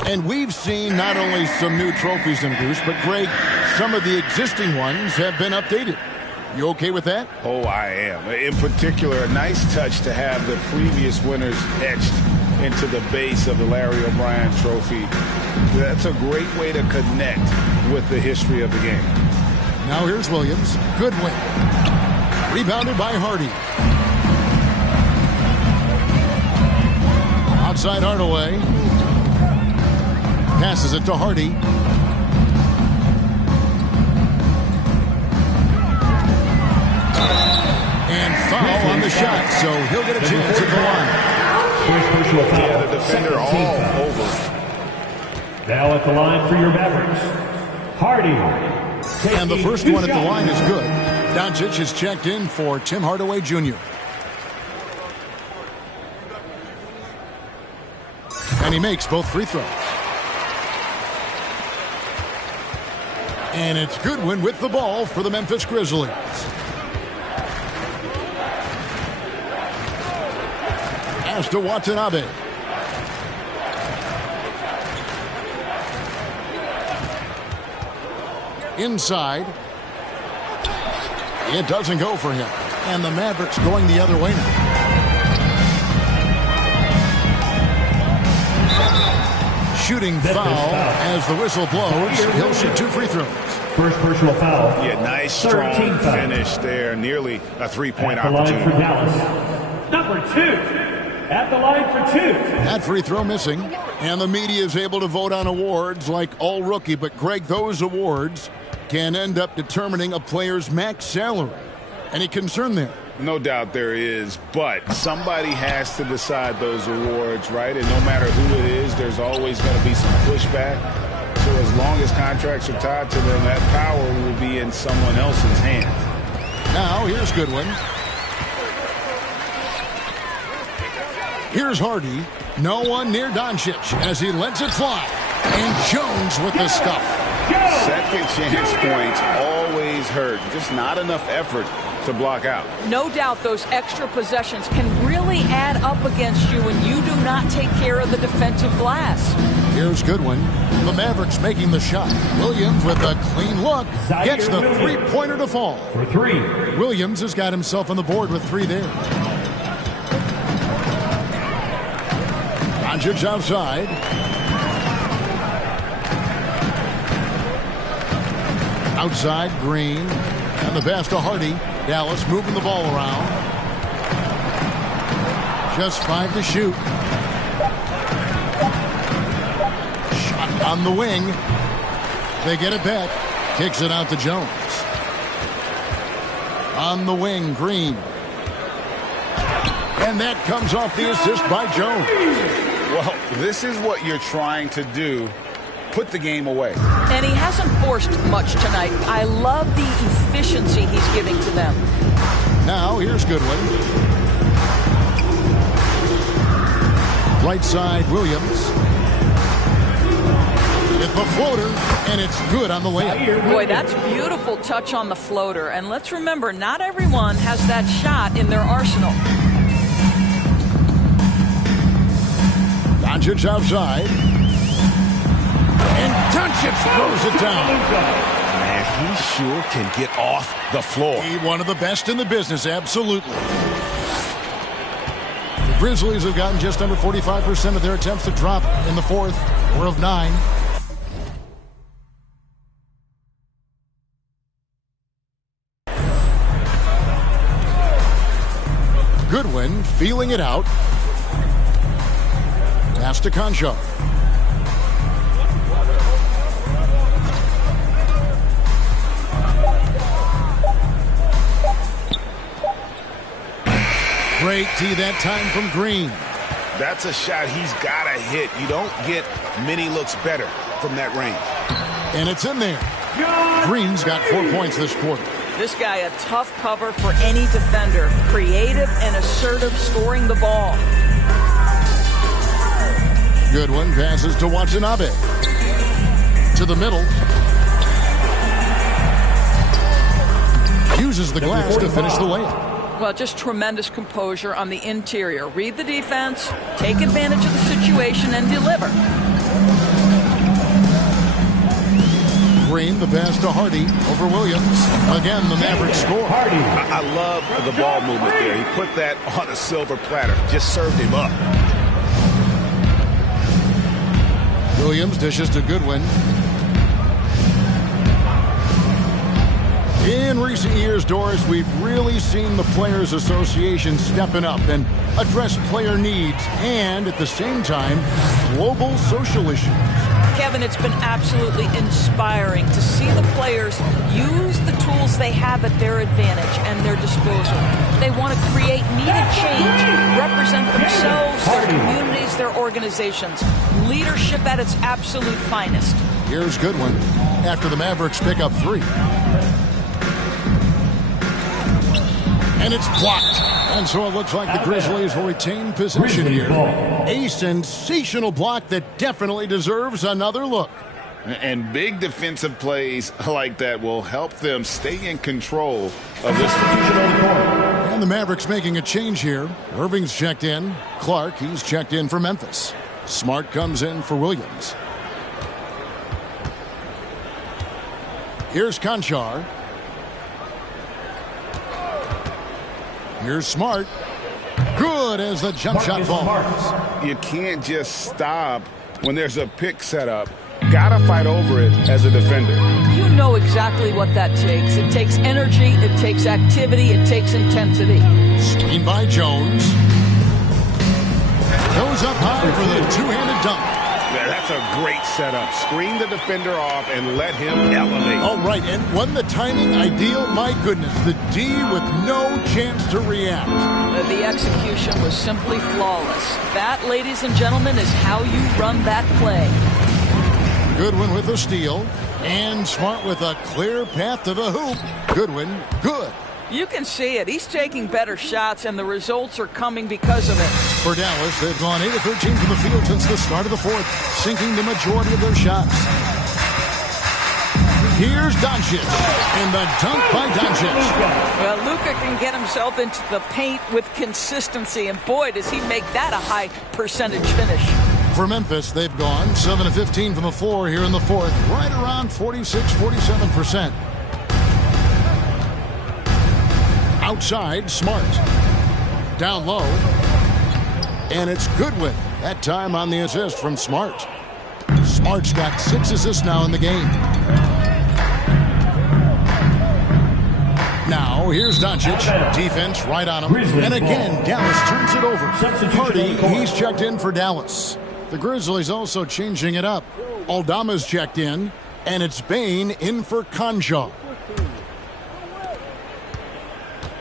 And we've seen not only some new trophies introduced, but, Greg, some of the existing ones have been updated. You okay with that? Oh, I am. In particular, a nice touch to have the previous winners etched into the base of the Larry O'Brien trophy. That's a great way to connect with the history of the game. Now here's Williams. Good win. Rebounded by Hardy. Outside Hardaway. Passes it to Hardy. And foul on the shot, so he'll get a chance at the line. Yeah, the defender all over. Now at the line for your Mavericks, Hardy. And the first one at the line is good. Doncic is checked in for Tim Hardaway Jr. And he makes both free throws. And it's Goodwin with the ball for the Memphis Grizzlies. Pass to Watanabe. Inside. It doesn't go for him. And the Mavericks going the other way now. Shooting foul as the whistle blows. He'll shoot 2 free throws. First personal foul. Yeah, nice strong finish there. Nearly a three-point opportunity. opportunity. For Dallas. Number 2. At the line for 2. That free throw missing. And the media is able to vote on awards like all rookie. But, Greg, those awards can end up determining a player's max salary. Any concern there? No doubt there is, but somebody has to decide those awards, right? And no matter who it is, there's always going to be some pushback. So as long as contracts are tied to them, that power will be in someone else's hands. Now, here's Goodwin. Here's Hardy. No one near Doncic as he lets it fly. And Jones with the stuff. Second chance points always hurt. Just not enough effort to block out. No doubt those extra possessions can really add up against you when you do not take care of the defensive glass. Here's Goodwin. The Mavericks making the shot. Williams with a clean look. Gets the three-pointer to fall. For 3. Williams has got himself on the board with 3 there. Doncic outside. Outside, Green. And the pass to Hardy. Dallas moving the ball around. Just 5 to shoot. Shot on the wing. They get it back. Kicks it out to Jones. On the wing, Green. And that comes off the assist by Jones. Well, this is what you're trying to do. Put the game away. And he hasn't forced much tonight. I love the efficiency he's giving to them. Now, here's Goodwin. Right side, Williams. With the floater, and it's good on the layup. Boy, that's beautiful touch on the floater. And let's remember, not everyone has that shot in their arsenal. Doncic outside. And Doncic throws it down. Man, he sure can get off the floor. He's one of the best in the business, absolutely. The Grizzlies have gotten just under 45% of their attempts to drop in the fourth. 4 of 9. Goodwin feeling it out. Pass to Concho. Great tee that time from Green. That's a shot he's got to hit. You don't get many looks better from that range. And it's in there. Green's got 4 points this quarter. This guy a tough cover for any defender. Creative and assertive scoring the ball. Goodwin passes to Watanabe. To the middle. Uses the glass to finish the layup. Well, just tremendous composure on the interior. Read the defense, take advantage of the situation, and deliver. screen, the pass to Hardy over Williams. Again, the Mavericks score. I love the ball movement there. He put that on a silver platter. Just served him up. Williams dishes to Goodwin. In recent years, Doris, we've really seen the Players Association stepping up and address player needs and, at the same time, global social issues. Kevin, it's been absolutely inspiring to see the players use the tools they have at their advantage and their disposal. They want to create needed change, represent themselves, their communities, their organizations. Leadership at its absolute finest. Here's Goodwin after the Mavericks pick up 3. And it's blocked. And so it looks like the Grizzlies will retain possession here. A sensational block that definitely deserves another look. And big defensive plays like that will help them stay in control of this. And the Mavericks making a change here. Irving's checked in. Clark, he's checked in for Memphis. Smart comes in for Williams. Here's Conchar. Here's Smart. Good as the jump shot falls. You can't just stop when there's a pick set up. Gotta fight over it as a defender. You know exactly what that takes. It takes energy, it takes activity, it takes intensity. Screen by Jones. Goes up high for the two-handed dunk. That's a great setup. Screen the defender off and let him elevate. All right, and when the timing ideal, my goodness, the D with no chance to react. The execution was simply flawless. That, ladies and gentlemen, is how you run that play. Goodwin with a steal, and Smart with a clear path to the hoop. Goodwin, good. You can see it. He's taking better shots, and the results are coming because of it. For Dallas, they've gone 8 of 13 from the field since the start of the fourth, sinking the majority of their shots. Here's Doncic, and the dunk by Doncic. Well, Luka can get himself into the paint with consistency, and boy, does he make that a high percentage finish. For Memphis, they've gone 7 of 15 from the floor here in the fourth, right around 46-47%. Outside, Smart. Down low. And it's Goodwin. That time on the assist from Smart. Smart's got 6 assists now in the game. Now, here's Doncic. Defense right on him. And again, Dallas turns it over. Hardy, he's checked in for Dallas. The Grizzlies also changing it up. Aldama's checked in. And it's Bain in for Conchar.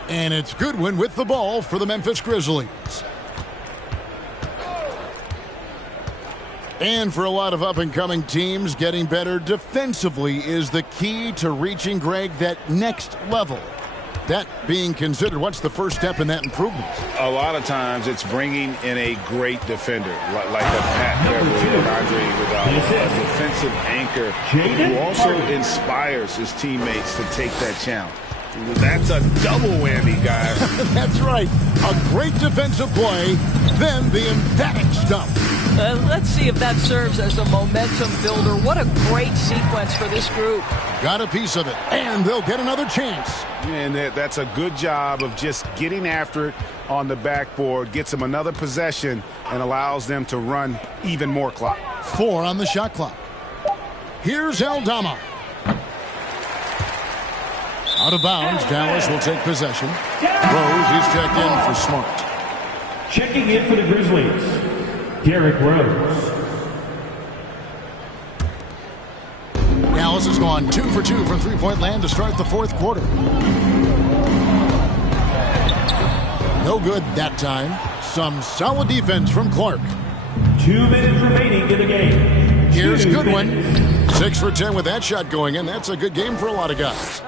And it's Goodwin with the ball for the Memphis Grizzlies. And for a lot of up-and-coming teams, getting better defensively is the key to reaching, Greg, that next level. That being considered, what's the first step in that improvement? A lot of times it's bringing in a great defender, like a Pat Beverly or Andre Iguodala, a defensive anchor who also inspires his teammates to take that challenge. That's a double whammy, guys. That's right. A great defensive play, then the emphatic stuff. Let's see if that serves as a momentum builder. What a great sequence for this group. Got a piece of it, and they'll get another chance. And that's a good job of just getting after it on the backboard, gets them another possession, and allows them to run even more clock. 4 on the shot clock. Here's Aldama. Out of bounds, Dallas will take possession. Rose, he's checked in for Smart. Checking in for the Grizzlies, Derrick Rose. Dallas has gone 2 for 2 from three-point land to start the fourth quarter. No good that time. Some solid defense from Clark. 2 minutes remaining in the game. Here's Goodwin. 6 for 10 with that shot going in. That's a good game for a lot of guys.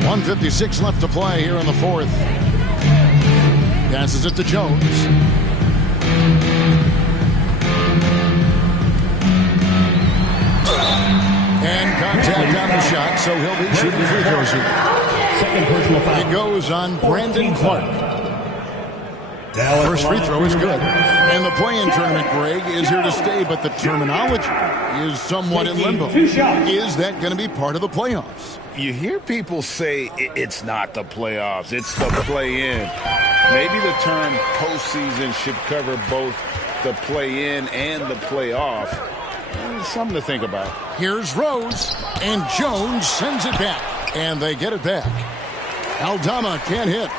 1:56 left to play here in the fourth. Passes it to Jones. And contact on the shot, so he'll be shooting free throws here. Second personal foul. It goes on Brandon Clark. First free throw is good. And the play-in tournament, Greg, is here to stay, but the terminology is somewhat in limbo. Is that going to be part of the playoffs? You hear people say it's not the playoffs, it's the play-in. Maybe the term postseason should cover both the play-in and the playoff. Something to think about. Here's Rose, and Jones sends it back, and they get it back. Aldama can't hit.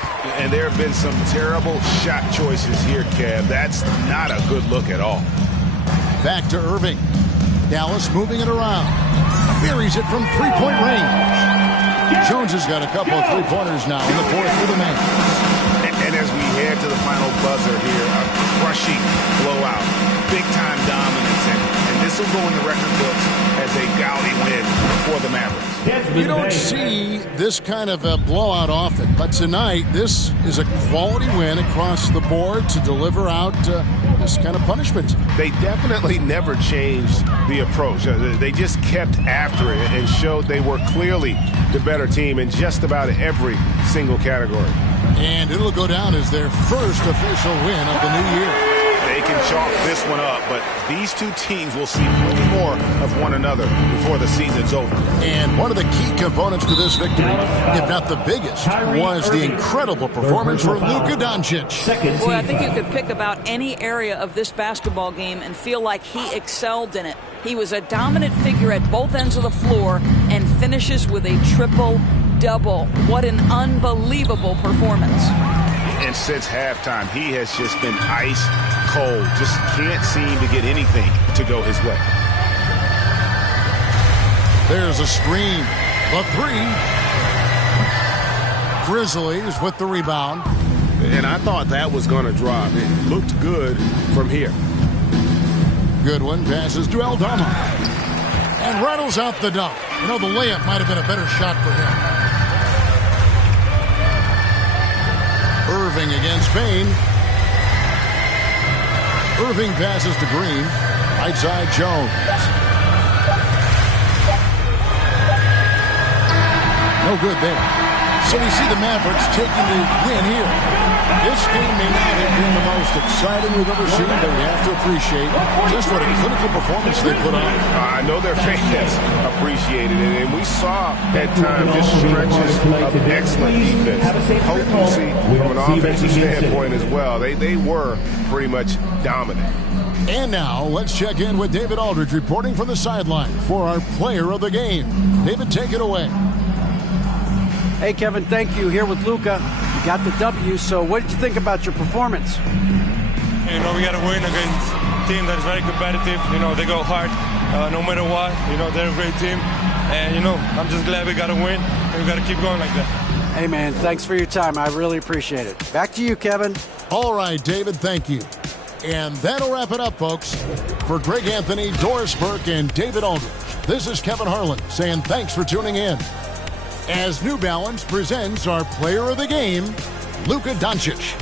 And there have been some terrible shot choices here, Kev. That's not a good look at all. Back to Irving. Dallas moving it around. Buries it from three-point range. Jones has got a couple of three-pointers now in the fourth for the man. And as we head to the final buzzer here, a crushing blowout, big-time dominance, and this will go in the record books as a gaudy win for the Mavericks. You don't see this kind of a blowout often, but tonight this is a quality win across the board to deliver out this kind of punishment. They definitely never changed the approach. They just kept after it and showed they were clearly the better team in just about every single category. And it'll go down as their first official win of the new year. They can chalk this one up, but these two teams will see plenty more of one another before the season's over. And one of the key components to this victory, if not the biggest, was the incredible performance for Luka Doncic. Boy, I think you could pick about any area of this basketball game and feel like he excelled in it. He was a dominant figure at both ends of the floor and finishes with a triple-double. What an unbelievable performance. And since halftime, he has just been ice cold. Just can't seem to get anything to go his way. There's a screen. The three. Grizzlies with the rebound. And I thought that was going to drop. It looked good from here. Goodwin passes to Aldama. And rattles out the dunk. You know, the layup might have been a better shot for him. Irving against Payne. Irving passes to Green. Right side Jones. No good there. So we see the Mavericks taking the win here. This game may not have been the most exciting we've ever seen, but we have to appreciate just what a clinical performance they put on. I know their fans appreciated it, and we saw at times just stretches of excellent defense. Potency from an offensive standpoint as well. They were pretty much dominant. And now let's check in with David Aldridge reporting from the sideline for our player of the game. David, take it away. Hey, Kevin, thank you. Here with Luka. You got the W, so what did you think about your performance? You know, we got to win against a team that is very competitive. You know, they go hard no matter what. You know, they're a great team. And, you know, I'm just glad we got to win, and we got to keep going like that. Hey, man, thanks for your time. I really appreciate it. Back to you, Kevin. All right, David, thank you. And that'll wrap it up, folks. For Greg Anthony, Doris Burke, and David Aldridge, this is Kevin Harlan saying thanks for tuning in. As New Balance presents our player of the game, Luka Doncic.